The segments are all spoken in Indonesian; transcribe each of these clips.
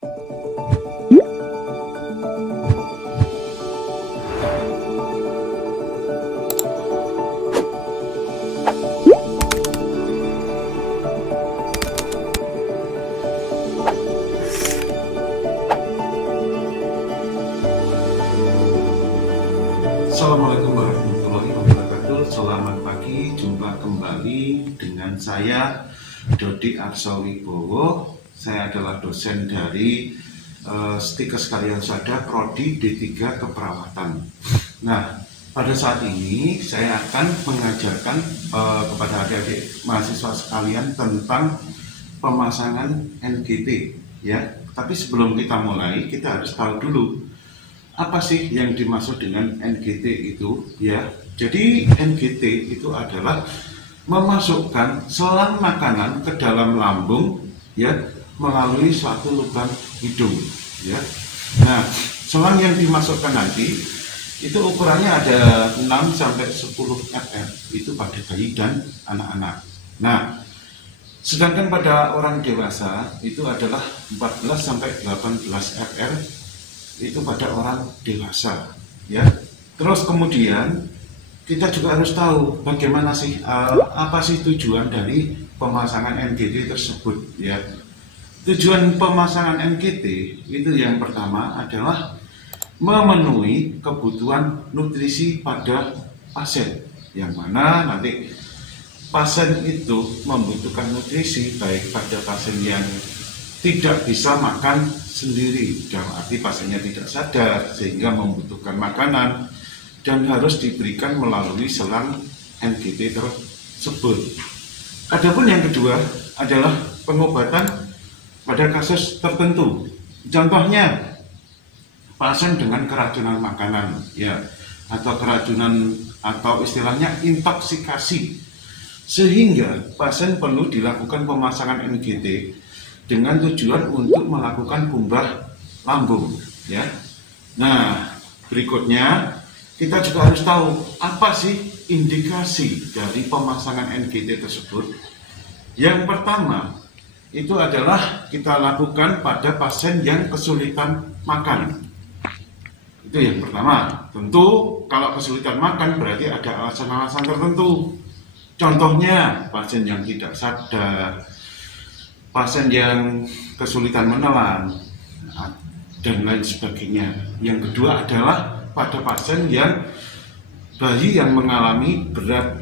Assalamualaikum warahmatullahi wabarakatuh. Selamat pagi, jumpa kembali dengan saya Dodi Arsowibowo. Saya adalah dosen dari Stikes Karyasada Prodi D3 Keperawatan. Nah, pada saat ini saya akan mengajarkan kepada adik-adik mahasiswa sekalian tentang pemasangan NGT, ya. Tapi sebelum kita mulai, kita harus tahu dulu apa sih yang dimaksud dengan NGT itu, ya. Jadi NGT itu adalah memasukkan selang makanan ke dalam lambung, ya, melalui suatu lubang hidung, ya. Nah, selang yang dimasukkan nanti itu ukurannya ada 6 sampai 10 ml, itu pada bayi dan anak-anak. Nah, sedangkan pada orang dewasa itu adalah 14 sampai 18 ml, itu pada orang dewasa, ya. Terus kemudian kita juga harus tahu bagaimana sih apa sih tujuan dari pemasangan NGT tersebut, ya. Tujuan pemasangan NGT itu yang pertama adalah memenuhi kebutuhan nutrisi pada pasien, yang mana nanti pasien itu membutuhkan nutrisi baik pada pasien yang tidak bisa makan sendiri, dalam arti pasiennya tidak sadar sehingga membutuhkan makanan dan harus diberikan melalui selang NGT tersebut. Adapun yang kedua adalah pengobatan pada kasus tertentu. Contohnya pasien dengan keracunan makanan, ya, atau keracunan atau istilahnya intoksikasi, sehingga pasien perlu dilakukan pemasangan NGT dengan tujuan untuk melakukan kumbah lambung, ya. Nah, berikutnya kita juga harus tahu apa sih indikasi dari pemasangan NGT tersebut. Yang pertama itu adalah kita lakukan pada pasien yang kesulitan makan. Itu yang pertama. Tentu kalau kesulitan makan berarti ada alasan-alasan tertentu. Contohnya pasien yang tidak sadar, pasien yang kesulitan menelan, dan lain sebagainya. Yang kedua adalah pada pasien yang bayi yang mengalami berat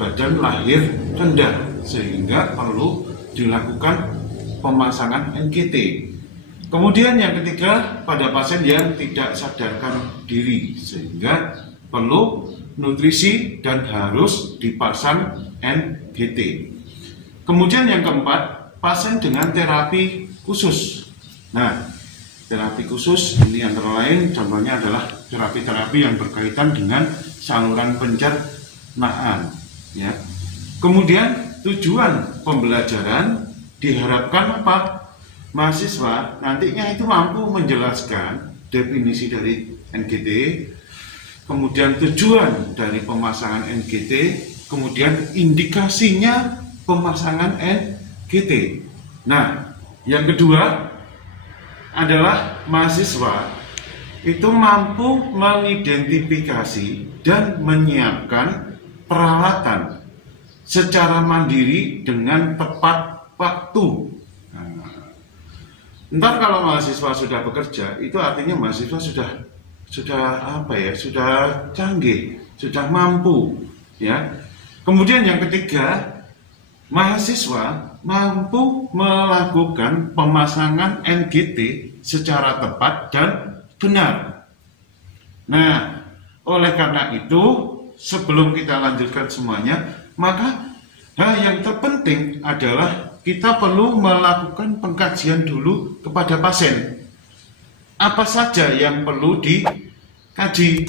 badan lahir rendah, sehingga perlu dilakukan pemasangan NGT. Kemudian yang ketiga pada pasien yang tidak sadarkan diri, sehingga perlu nutrisi dan harus dipasang NGT. Kemudian yang keempat, pasien dengan terapi khusus. Nah, terapi khusus ini antara lain contohnya adalah terapi-terapi yang berkaitan dengan saluran pencernaan, ya. Kemudian tujuan pembelajaran diharapkan apa? Mahasiswa nantinya itu mampu menjelaskan definisi dari NGT, kemudian tujuan dari pemasangan NGT, kemudian indikasinya pemasangan NGT. Nah, yang kedua adalah mahasiswa itu mampu mengidentifikasi dan menyiapkan peralatan secara mandiri dengan tepat waktu. Ntar kalau mahasiswa sudah bekerja, itu artinya mahasiswa sudah apa ya? Sudah canggih, sudah mampu, ya. Kemudian yang ketiga, mahasiswa mampu melakukan pemasangan NGT secara tepat dan benar. Nah, oleh karena itu, sebelum kita lanjutkan semuanya, maka hal yang terpenting adalah kita perlu melakukan pengkajian dulu kepada pasien. Apa saja yang perlu dikaji?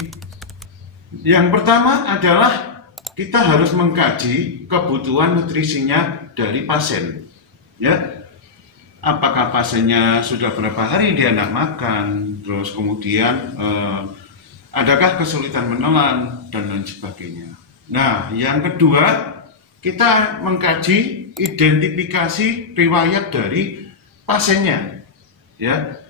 Yang pertama adalah kita harus mengkaji kebutuhan nutrisinya dari pasien, ya. Apakah pasiennya sudah berapa hari dia tidak makan, terus kemudian adakah kesulitan menelan dan lain sebagainya. Nah, yang kedua, kita mengkaji identifikasi riwayat dari pasiennya, ya.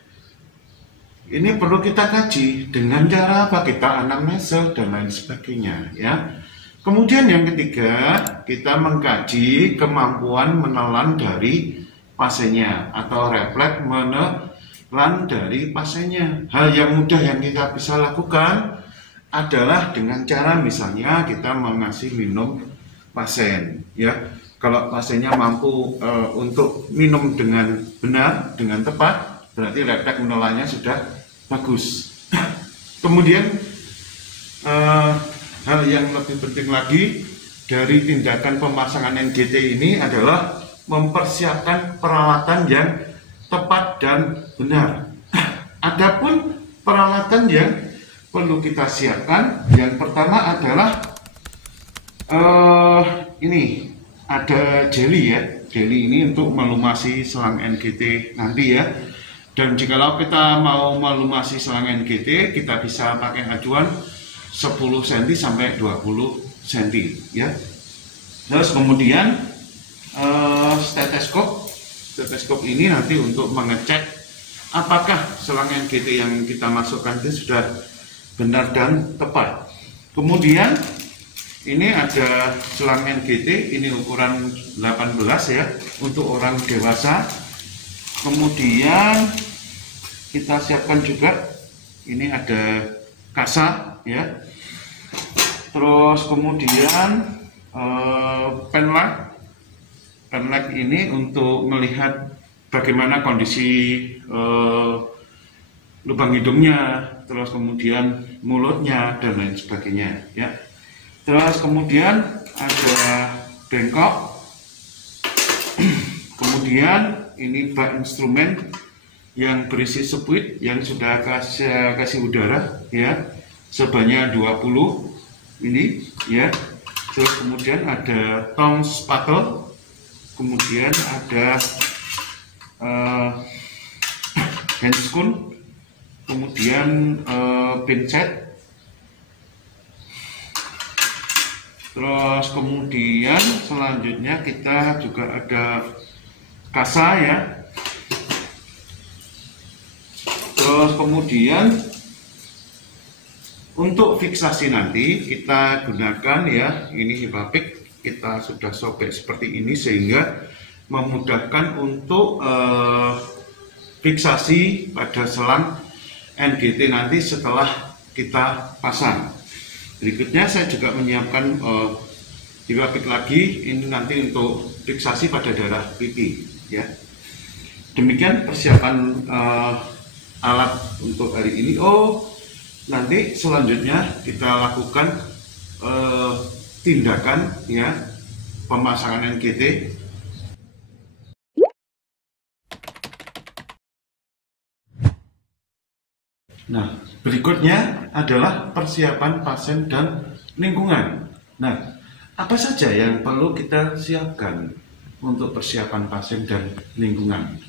Ini perlu kita kaji dengan cara apa, kita anamnesa dan lain sebagainya, ya. Kemudian yang ketiga, kita mengkaji kemampuan menelan dari pasiennya atau refleks menelan dari pasiennya. Hal yang mudah yang kita bisa lakukan adalah dengan cara misalnya kita mengasih minum pasien, ya. Kalau pasiennya mampu untuk minum dengan benar, dengan tepat, berarti refleks menelannya sudah bagus. Kemudian hal yang lebih penting lagi dari tindakan pemasangan NGT ini adalah mempersiapkan peralatan yang tepat dan benar. Adapun peralatan yang perlu kita siapkan, yang pertama adalah ini ada jelly, ya. Jelly ini untuk melumasi selang NGT nanti, ya. Dan jikalau kita mau melumasi selang NGT, kita bisa pakai acuan 10 cm sampai 20 cm, ya. Terus kemudian stetoskop ini nanti untuk mengecek apakah selang NGT yang kita masukkan itu sudah benar dan tepat. Kemudian ini ada selang NGT, ini ukuran 18, ya, untuk orang dewasa. Kemudian kita siapkan juga ini ada kasa, ya. Terus kemudian penlight ini untuk melihat bagaimana kondisi lubang hidungnya, terus kemudian mulutnya dan lain sebagainya, ya. Terus kemudian ada bengkok. Kemudian ini bak instrumen yang berisi spuit yang sudah kasih udara, ya, sebanyak 20 ini, ya. Terus kemudian ada tong spatel, kemudian ada handscoon, kemudian pincet. Terus kemudian selanjutnya kita juga ada kasa, ya. Terus kemudian untuk fiksasi nanti kita gunakan, ya, ini hipapik kita sudah sobek seperti ini sehingga memudahkan untuk fiksasi pada selang NGT nanti setelah kita pasang. Berikutnya saya juga menyiapkan hipapik lagi, ini nanti untuk fiksasi pada darah pipi, ya. Demikian persiapan alat untuk hari ini. Nanti selanjutnya kita lakukan tindakan, ya, pemasangan NGT. Nah, berikutnya adalah persiapan pasien dan lingkungan. Nah, apa saja yang perlu kita siapkan untuk persiapan pasien dan lingkungan?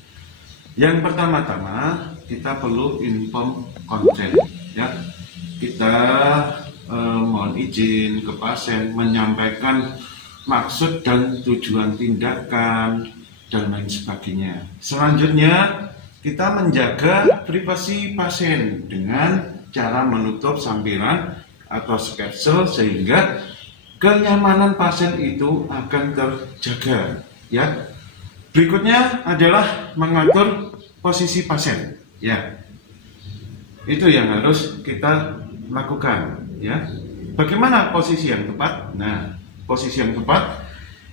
Yang pertama-tama kita perlu inform konsen, ya. Kita mohon izin ke pasien menyampaikan maksud dan tujuan tindakan dan lain sebagainya. Selanjutnya kita menjaga privasi pasien dengan cara menutup sampiran atau sketsel sehingga kenyamanan pasien itu akan terjaga, ya. Berikutnya adalah mengatur posisi pasien, ya. Itu yang harus kita lakukan, ya. Bagaimana posisi yang tepat? Nah, posisi yang tepat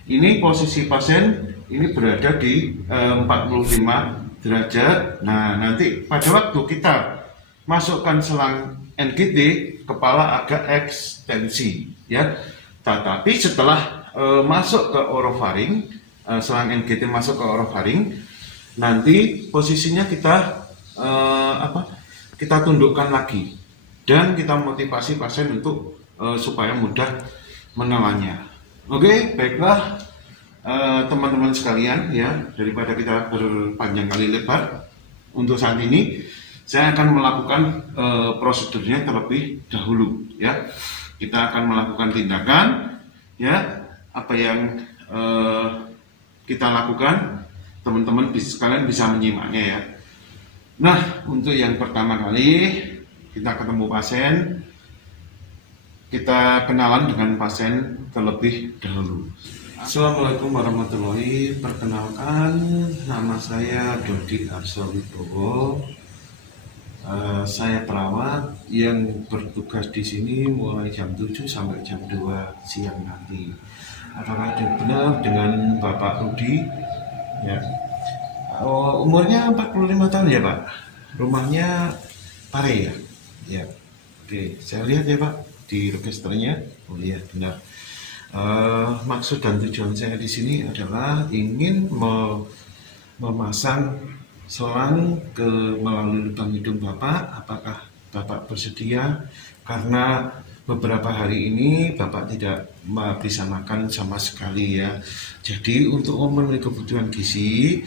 ini posisi pasien ini berada di 45 derajat. Nah, nanti pada waktu kita masukkan selang NGT, kepala agak ekstensi, ya. Tetapi setelah masuk ke orofaring, selang NGT masuk ke orofaring, nanti posisinya kita kita tundukkan lagi dan kita motivasi pasien untuk supaya mudah menelannya. Oke, baiklah. Teman-teman sekalian, ya, daripada kita berpanjang kali lebar, untuk saat ini saya akan melakukan prosedurnya terlebih dahulu, ya. Kita akan melakukan tindakan, ya, apa yang kita lakukan. teman-teman sekalian bisa menyimaknya ya. Nah, untuk yang pertama kali kita ketemu pasien, kita kenalan dengan pasien terlebih dahulu. Assalamualaikum warahmatullahi wabarakatuh. Perkenalkan, nama saya Dodi Arsowibowo. Saya perawat yang bertugas di sini mulai jam 7 sampai jam 2 siang nanti. Apakah itu benar dengan Bapak Rudi? Ya. Umurnya 45 tahun ya Pak. Rumahnya Pare ya. Ya. Oke, saya lihat ya Pak di registernya. Oh iya benar. Maksud dan tujuan saya di sini adalah ingin memasang selang melalui lubang hidung Bapak. Apakah Bapak bersedia? Karena beberapa hari ini Bapak tidak bisa makan sama sekali ya. Jadi untuk memenuhi kebutuhan gizi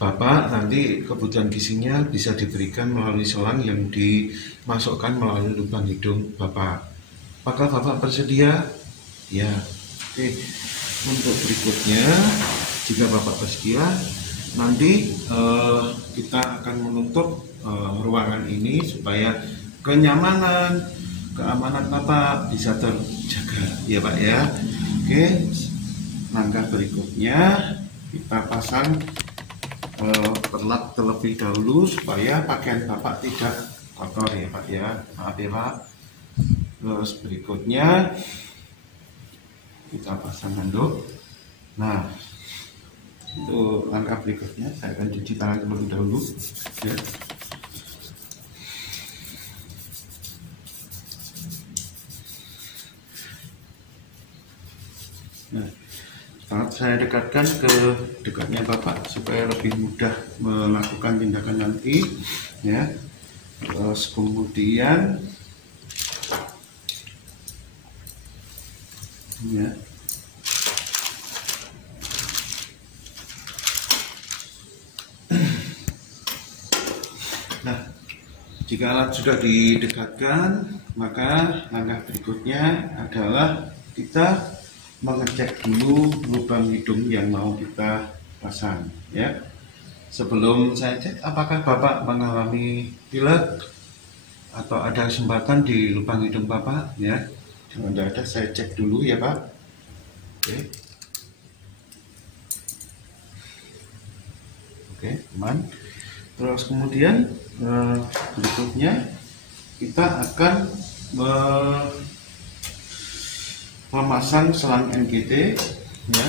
Bapak, nanti kebutuhan gizinya bisa diberikan melalui selang yang dimasukkan melalui lubang hidung Bapak. Apakah Bapak bersedia? Ya. Oke. Untuk berikutnya, jika Bapak bersedia, nanti kita akan menutup ruangan ini supaya kenyamanan, keamanan Bapak bisa terjaga, ya Pak ya. Oke. Langkah berikutnya kita pasang perlak terlebih dahulu supaya pakaian Bapak tidak kotor ya Pak ya. Maaf ya Pak. Terus berikutnya kita pasang handuk. Nah, untuk langkah berikutnya saya akan cuci tangan terlebih dahulu ya. Nah, saya dekatkan ke dekatnya Bapak supaya lebih mudah melakukan tindakan nanti ya. Terus kemudian ya, nah jika alat sudah didekatkan, maka langkah berikutnya adalah kita mengecek dulu lubang hidung yang mau kita pasang ya. Sebelum saya cek apakah Bapak mengalami pilek atau ada sumbatan di lubang hidung Bapak ya. Kalau tidak ada saya cek dulu ya Pak. Oke. Oke, aman. Terus kemudian berikutnya kita akan memasang selang NGT ya.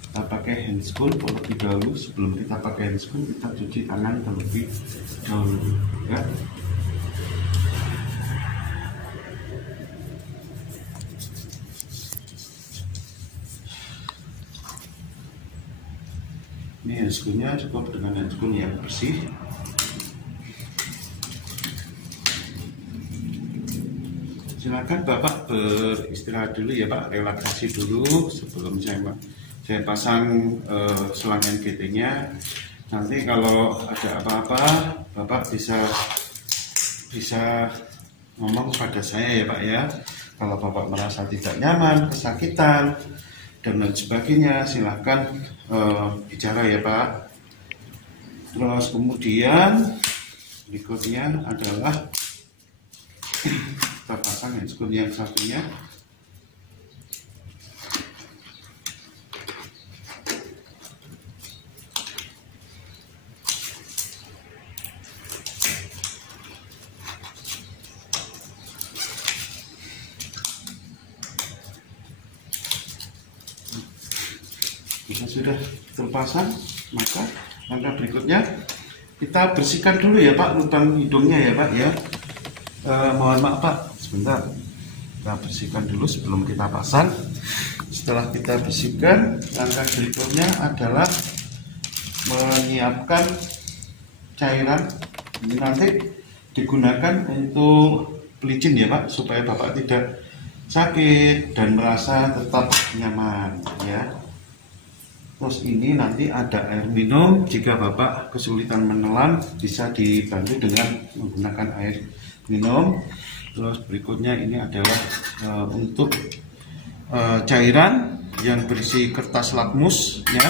Kita pakai handscoon terlebih dahulu. Sebelum kita pakai handscoon, kita cuci tangan terlebih dahulu ya. Ini handscoonnya cukup dengan handscoon yang bersih. Silakan Bapak beristirahat dulu ya Pak, relaksasi dulu sebelum saya pasang selang NGT-nya. Nanti kalau ada apa-apa Bapak bisa ngomong pada saya ya Pak ya. Kalau Bapak merasa tidak nyaman, kesakitan dan lain sebagainya, silahkan bicara ya Pak. Terus kemudian berikutnya adalah kita pasang handscoon yang satunya. Jika sudah terpasang, maka langkah berikutnya kita bersihkan dulu ya Pak lubang hidungnya ya Pak ya. Mohon maaf Pak, sebentar kita bersihkan dulu sebelum kita pasang. Setelah kita bersihkan, langkah berikutnya adalah menyiapkan cairan. Ini nanti digunakan untuk pelicin ya Pak, supaya Bapak tidak sakit dan merasa tetap nyaman ya. Terus ini nanti ada air minum, jika Bapak kesulitan menelan bisa dibantu dengan menggunakan air minum. Terus berikutnya ini adalah untuk cairan yang berisi kertas lakmus ya.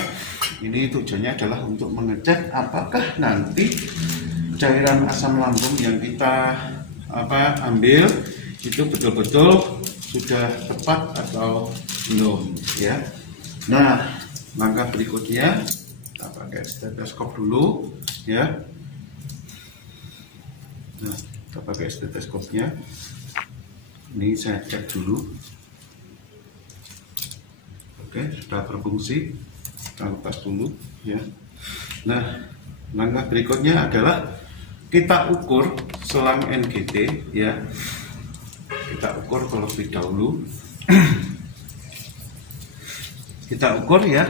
Ini tujuannya adalah untuk mengecek apakah nanti cairan asam lambung yang kita ambil itu betul-betul sudah tepat atau belum ya. Nah, langkah berikutnya kita pakai stetoskop dulu ya. Nah, kita pakai stetoskopnya. Ini saya cek dulu. Oke, sudah berfungsi. Kita lepas dulu ya. Nah, langkah berikutnya adalah kita ukur selang NGT ya. Kita ukur terlebih dahulu. Kita ukur ya,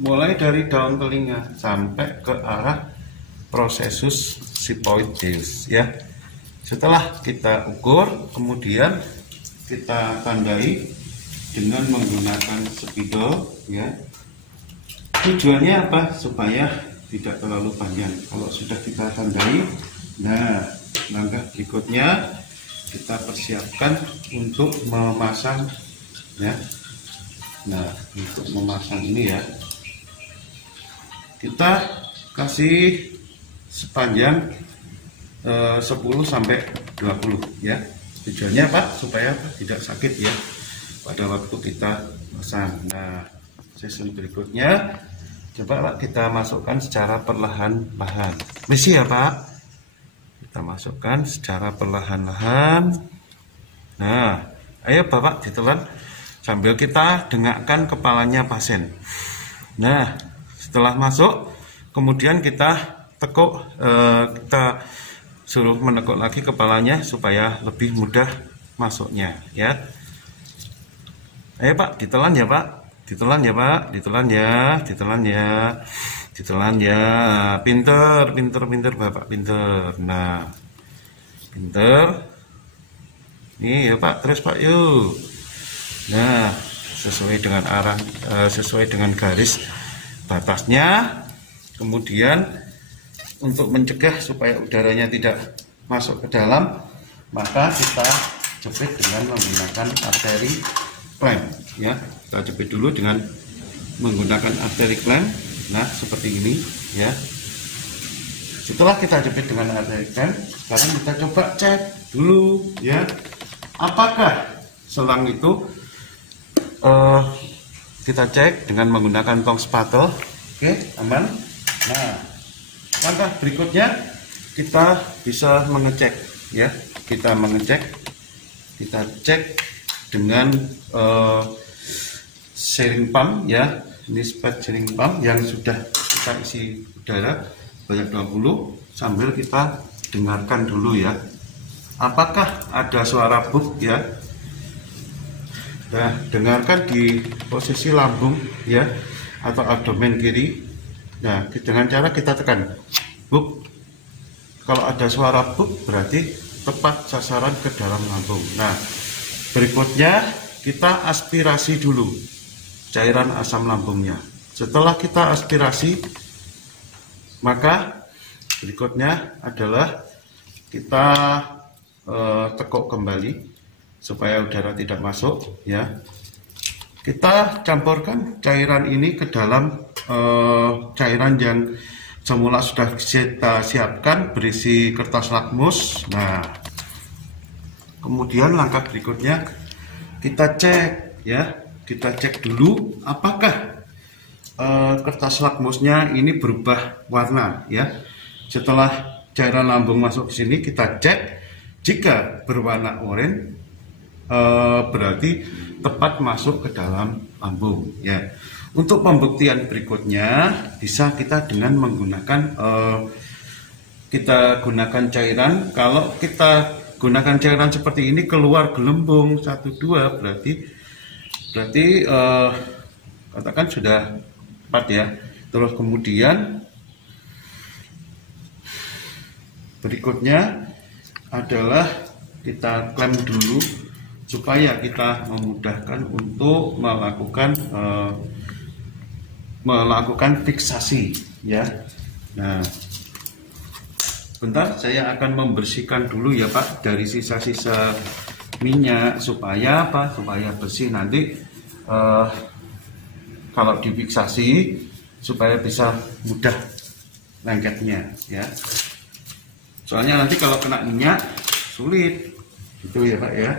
mulai dari daun telinga sampai ke arah prosesus sipoideus ya. Setelah kita ukur, kemudian kita tandai dengan menggunakan spidol ya. Tujuannya apa? Supaya tidak terlalu panjang. Kalau sudah kita tandai, nah langkah berikutnya kita persiapkan untuk memasang ya. Nah, untuk memasang ini ya, kita kasih sepanjang 10 sampai 20 ya. Tujuannya apa? Supaya tidak sakit ya pada waktu kita pasang. Nah, sesi berikutnya coba Pak kita masukkan secara perlahan-lahan. Misi ya Pak. Kita masukkan secara perlahan-lahan. Nah, ayo Bapak ditelan sambil kita dengakkan kepalanya pasien. Nah, setelah masuk, kemudian kita tekuk, kita suruh menekuk lagi kepalanya supaya lebih mudah masuknya ya. Ayo Pak, ditelan ya Pak, ditelan ya Pak, ditelan ya, ditelan ya, ditelan ya. Pinter, pinter, pinter Bapak, pinter. Nah, pinter. Nih ya Pak, terus Pak yuk. Nah, sesuai dengan arah, sesuai dengan garis batasnya. Kemudian untuk mencegah supaya udaranya tidak masuk ke dalam, maka kita jepit dengan menggunakan arteri clamp ya. Kita jepit dulu dengan menggunakan arteri clamp. Nah, seperti ini ya. Setelah kita jepit dengan arteri clamp, sekarang kita coba cek dulu ya, apakah selang itu kita cek dengan menggunakan tong spatel. Oke, aman. Nah, langkah berikutnya kita bisa mengecek ya. Kita mengecek, kita cek dengan sharing pump ya. Ini spet sharing pump yang sudah kita isi udara banyak 20 sambil kita dengarkan dulu ya. Apakah ada suara buk ya? Nah, dengarkan di posisi lambung ya atau abdomen kiri. Nah, dengan cara kita tekan buk. Kalau ada suara buk berarti tepat sasaran ke dalam lambung. Nah, berikutnya kita aspirasi dulu cairan asam lambungnya. Setelah kita aspirasi, maka berikutnya adalah kita tekuk kembali supaya udara tidak masuk ya. Kita campurkan cairan ini ke dalam cairan yang semula sudah kita siapkan berisi kertas lakmus. Nah, kemudian langkah berikutnya kita cek ya, kita cek dulu apakah kertas lakmusnya ini berubah warna ya. Setelah cairan lambung masuk ke sini, kita cek jika berwarna oranye berarti tepat masuk ke dalam lambung ya. Untuk pembuktian berikutnya bisa kita dengan menggunakan kita gunakan cairan. Kalau kita gunakan cairan seperti ini keluar gelembung 1-2 berarti katakan sudah tepat ya. Terus kemudian berikutnya adalah kita klem dulu supaya kita memudahkan untuk melakukan fiksasi ya. Nah, bentar saya akan membersihkan dulu ya Pak dari sisa-sisa minyak supaya apa? Supaya bersih nanti kalau difiksasi supaya bisa mudah lengketnya ya. Soalnya nanti kalau kena minyak sulit gitu ya Pak ya.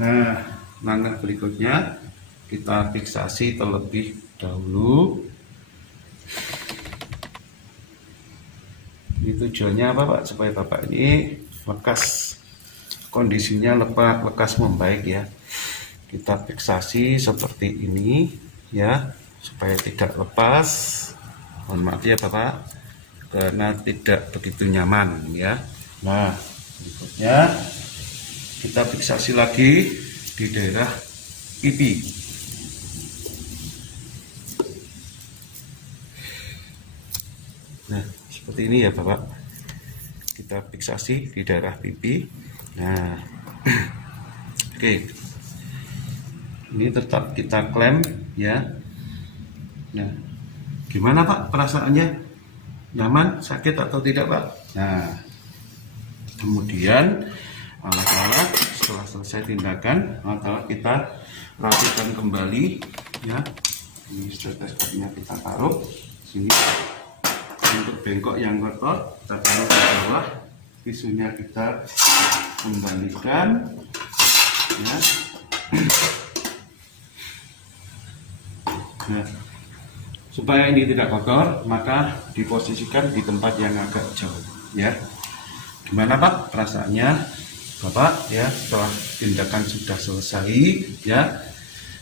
Nah, langkah berikutnya kita fiksasi terlebih dahulu. Ini tujuannya apa Pak? Supaya Bapak ini lekas, kondisinya lekas membaik ya. Kita fiksasi seperti ini ya, supaya tidak lepas. Mohon maaf ya Bapak, karena tidak begitu nyaman ya. Nah, berikutnya kita fiksasi lagi di daerah pipi. Nah, seperti ini ya Bapak. Kita fiksasi di daerah pipi. Nah, oke. Ini tetap kita klem ya. Nah, gimana Pak perasaannya? Nyaman, sakit atau tidak Pak? Nah, kemudian alat-alat setelah selesai tindakan, alat-alat kita rapikan kembali ya. Ini stetoskopnya kita taruh sini. Untuk bengkok yang kotor kita taruh di bawah, tisunya kita kembalikan ya. Nah, supaya ini tidak kotor, maka diposisikan di tempat yang agak jauh ya. Gimana Pak perasaannya Bapak ya, setelah tindakan sudah selesai ya.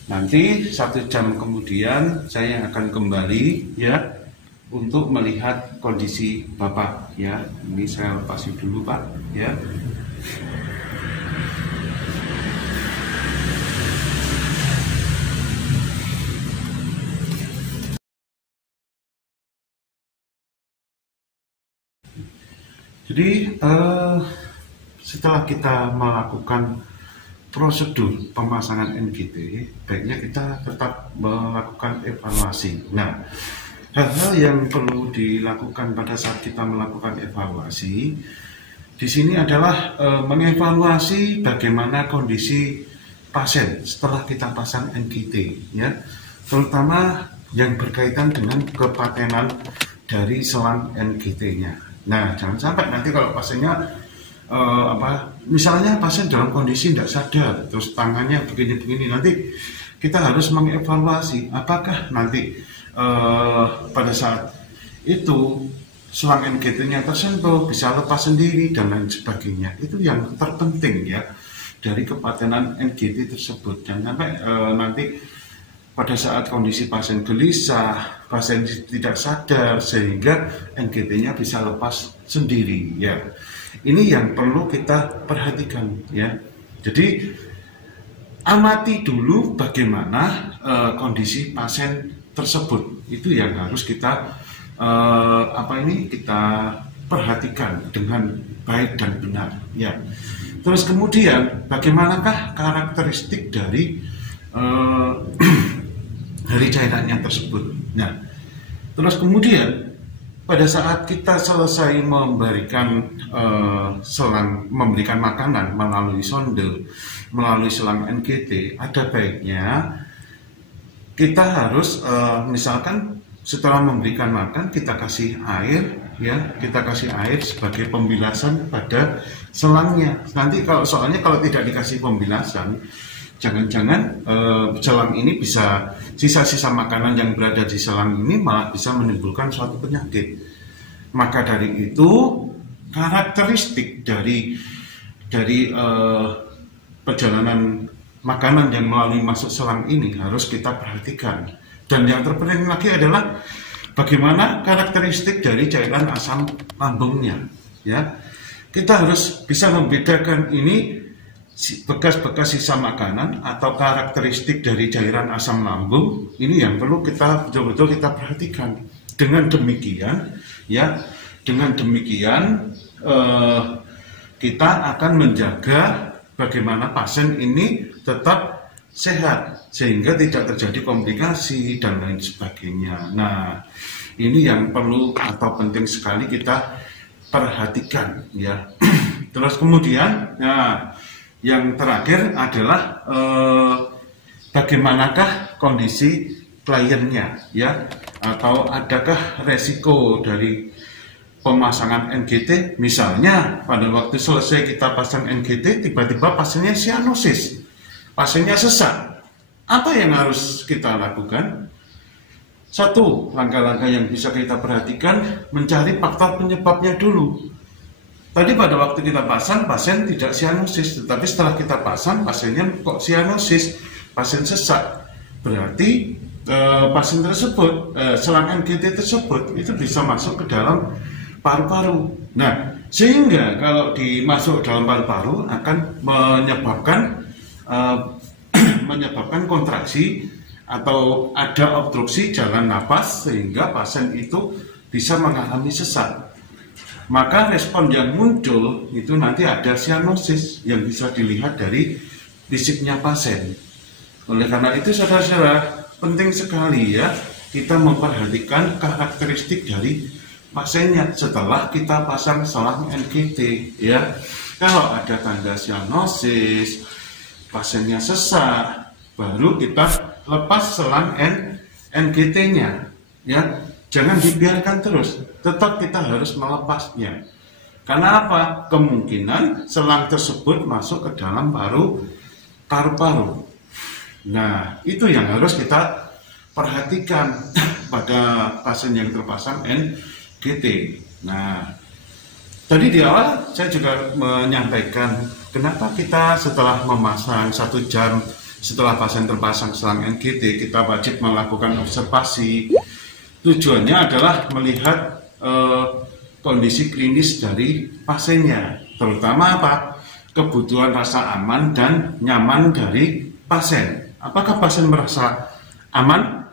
Nanti 1 jam kemudian saya akan kembali ya untuk melihat kondisi Bapak ya. Ini saya lepasin dulu Pak ya. Jadi setelah kita melakukan prosedur pemasangan NGT, baiknya kita tetap melakukan evaluasi. Nah, hal-hal yang perlu dilakukan pada saat kita melakukan evaluasi di sini adalah mengevaluasi bagaimana kondisi pasien setelah kita pasang NGT ya, terutama yang berkaitan dengan kepatenan dari selang NGT-nya. Nah, jangan sampai nanti kalau pasiennya misalnya pasien dalam kondisi tidak sadar, terus tangannya begini-begini, nanti kita harus mengevaluasi apakah nanti pada saat itu selang NGT-nya tersentuh, bisa lepas sendiri dan lain sebagainya. Itu yang terpenting ya dari kepatenan NGT tersebut. Jangan sampai nanti pada saat kondisi pasien gelisah, pasien tidak sadar sehingga NGT-nya bisa lepas sendiri ya. Ini yang perlu kita perhatikan ya. Jadi amati dulu bagaimana kondisi pasien tersebut. Itu yang harus kita kita perhatikan dengan baik dan benar ya. Terus kemudian bagaimanakah karakteristik dari cairannya tersebut. Nah, terus kemudian pada saat kita selesai memberikan memberikan makanan melalui sonde, melalui selang NGT, ada baiknya kita harus misalkan setelah memberikan makan kita kasih air ya, kita kasih air sebagai pembilasan pada selangnya. Nanti soalnya kalau tidak dikasih pembilasan, jangan-jangan selang ini bisa, sisa-sisa makanan yang berada di selang ini malah bisa menimbulkan suatu penyakit. Maka dari itu karakteristik dari perjalanan makanan yang melalui masuk selang ini harus kita perhatikan. Dan yang terpenting lagi adalah bagaimana karakteristik dari cairan asam lambungnya. Ya, kita harus bisa membedakan ini bekas-bekas sisa makanan atau karakteristik dari cairan asam lambung. Ini yang perlu kita betul-betul kita perhatikan. Dengan demikian, ya, kita akan menjaga bagaimana pasien ini tetap sehat sehingga tidak terjadi komplikasi dan lain sebagainya. Nah, ini yang perlu atau penting sekali kita perhatikan, ya. Terus kemudian, nah, yang terakhir adalah bagaimanakah kondisi kliennya, ya, atau adakah resiko dari pemasangan NGT? Misalnya pada waktu selesai kita pasang NGT, tiba-tiba pasiennya sianosis, pasiennya sesak. Apa yang harus kita lakukan? Satu, langkah-langkah yang bisa kita perhatikan, mencari faktor penyebabnya dulu. Tadi pada waktu kita pasang, pasien tidak sianosis, tetapi setelah kita pasang, pasiennya kok sianosis, pasien sesak. Berarti pasien tersebut, selang NGT tersebut itu bisa masuk ke dalam paru-paru. Nah, sehingga kalau dimasuk dalam paru-paru akan menyebabkan kontraksi atau ada obstruksi jalan napas sehingga pasien itu bisa mengalami sesak. Maka respon yang muncul itu nanti ada sianosis yang bisa dilihat dari fisiknya pasien. Oleh karena itu saudara-saudara, penting sekali ya kita memperhatikan karakteristik dari pasiennya setelah kita pasang selang NGT, ya. Kalau ada tanda sianosis, pasiennya sesak, baru kita lepas selang NGT-nya, ya. Jangan dibiarkan terus, tetap kita harus melepasnya. Karena apa? Kemungkinan selang tersebut masuk ke dalam paru-paru. Nah, itu yang harus kita perhatikan pada pasien yang terpasang NGT. Nah, tadi di awal saya juga menyampaikan kenapa kita setelah memasang 1 jam setelah pasien terpasang selang NGT, kita wajib melakukan observasi. Tujuannya adalah melihat kondisi klinis dari pasiennya, terutama apa? Kebutuhan rasa aman dan nyaman dari pasien. Apakah pasien merasa aman?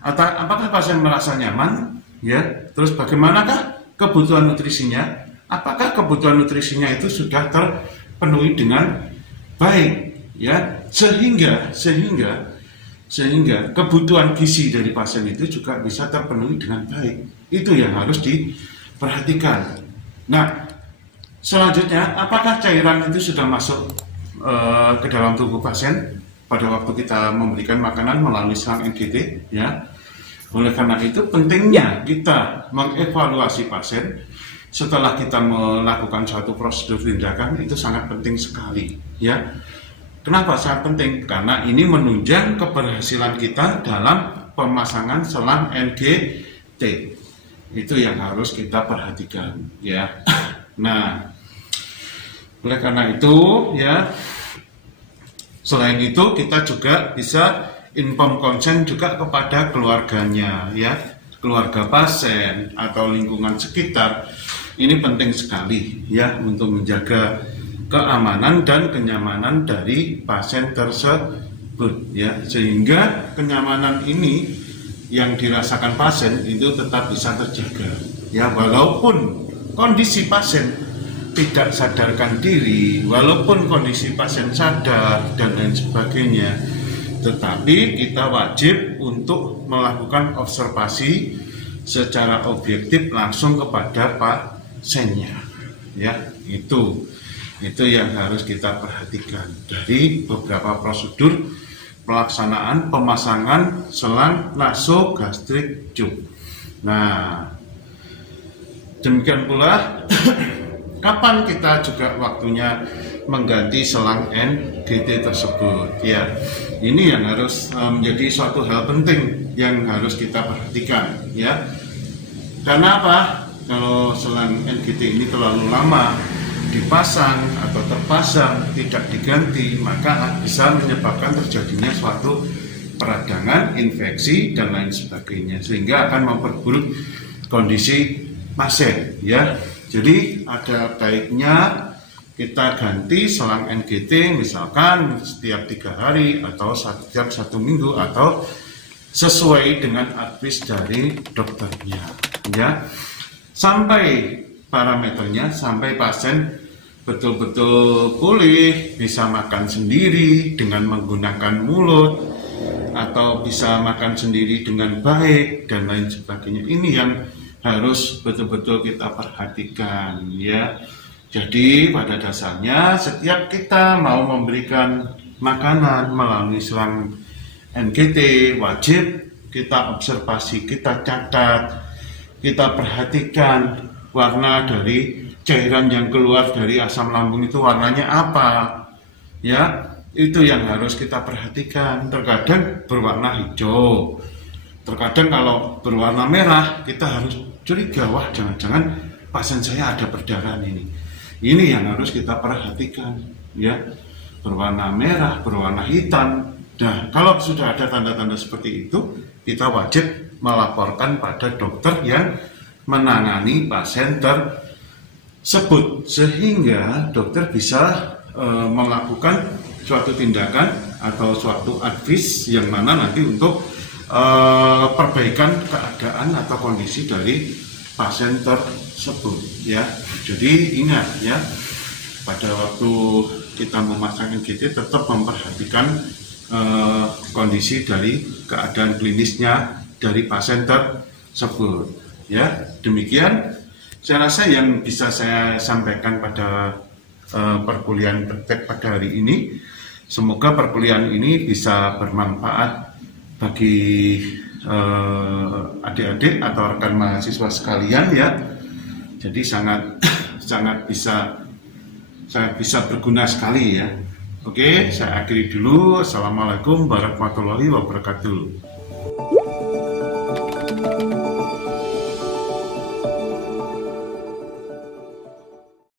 Atau apakah pasien merasa nyaman? Ya, terus bagaimanakah kebutuhan nutrisinya? Apakah kebutuhan nutrisinya itu sudah terpenuhi dengan baik? Ya, sehingga kebutuhan gizi dari pasien itu juga bisa terpenuhi dengan baik. Itu yang harus diperhatikan. Nah, selanjutnya, apakah cairan itu sudah masuk ke dalam tubuh pasien pada waktu kita memberikan makanan melalui selang NGT, ya. Oleh karena itu pentingnya kita mengevaluasi pasien setelah kita melakukan suatu prosedur tindakan, itu sangat penting sekali, ya. Kenapa sangat penting? Karena ini menunjang keberhasilan kita dalam pemasangan selang NGT. Itu yang harus kita perhatikan, ya. Nah, oleh karena itu, ya, selain itu kita juga bisa inform consent juga kepada keluarganya, ya, keluarga pasien atau lingkungan sekitar. Ini penting sekali, ya, untuk menjaga keamanan dan kenyamanan dari pasien tersebut, ya, sehingga kenyamanan ini yang dirasakan pasien itu tetap bisa terjaga, ya, walaupun kondisi pasien tidak sadarkan diri, walaupun kondisi pasien sadar dan lain sebagainya, tetapi kita wajib untuk melakukan observasi secara objektif langsung kepada pasiennya, ya. Itu yang harus kita perhatikan dari beberapa prosedur pelaksanaan pemasangan selang nasogastrik tube. Nah, demikian pula kapan kita juga waktunya mengganti selang NGT tersebut, ya. Ini yang harus menjadi suatu hal penting yang harus kita perhatikan, ya. Karena apa? Kalau selang NGT ini terlalu lama dipasang atau terpasang tidak diganti, maka bisa menyebabkan terjadinya suatu peradangan, infeksi dan lain sebagainya, sehingga akan memperburuk kondisi pasien, ya. Jadi ada baiknya kita ganti selang NGT misalkan setiap 3 hari atau setiap 1 minggu atau sesuai dengan advis dari dokternya, ya, sampai parameternya sampai pasien betul-betul pulih, bisa makan sendiri dengan menggunakan mulut atau bisa makan sendiri dengan baik dan lain sebagainya. Ini yang harus betul-betul kita perhatikan, ya. Jadi pada dasarnya setiap kita mau memberikan makanan melalui selang NGT wajib kita observasi, kita catat, kita perhatikan warna dari cairan yang keluar dari asam lambung itu warnanya apa, ya. Itu yang harus kita perhatikan. Terkadang berwarna hijau, terkadang kalau berwarna merah kita harus curiga, wah jangan-jangan pasien saya ada perdarahan ini. Ini yang harus kita perhatikan, ya. Berwarna merah, berwarna hitam. Nah, kalau sudah ada tanda-tanda seperti itu, kita wajib melaporkan pada dokter yang menangani pasien tersebut, sehingga dokter bisa melakukan suatu tindakan atau suatu advice yang mana nanti untuk perbaikan keadaan atau kondisi dari pasien tersebut, ya. Jadi ingat, ya, pada waktu kita memasang NGT tetap memperhatikan kondisi dari keadaan klinisnya dari pasien tersebut, ya. Demikian saya rasa yang bisa saya sampaikan pada perkuliahan praktek pada hari ini. Semoga perkuliahan ini bisa bermanfaat bagi adik-adik atau rekan mahasiswa sekalian, ya. Jadi sangat bisa berguna sekali, ya. Oke, saya akhiri dulu. Assalamualaikum warahmatullahi wabarakatuh.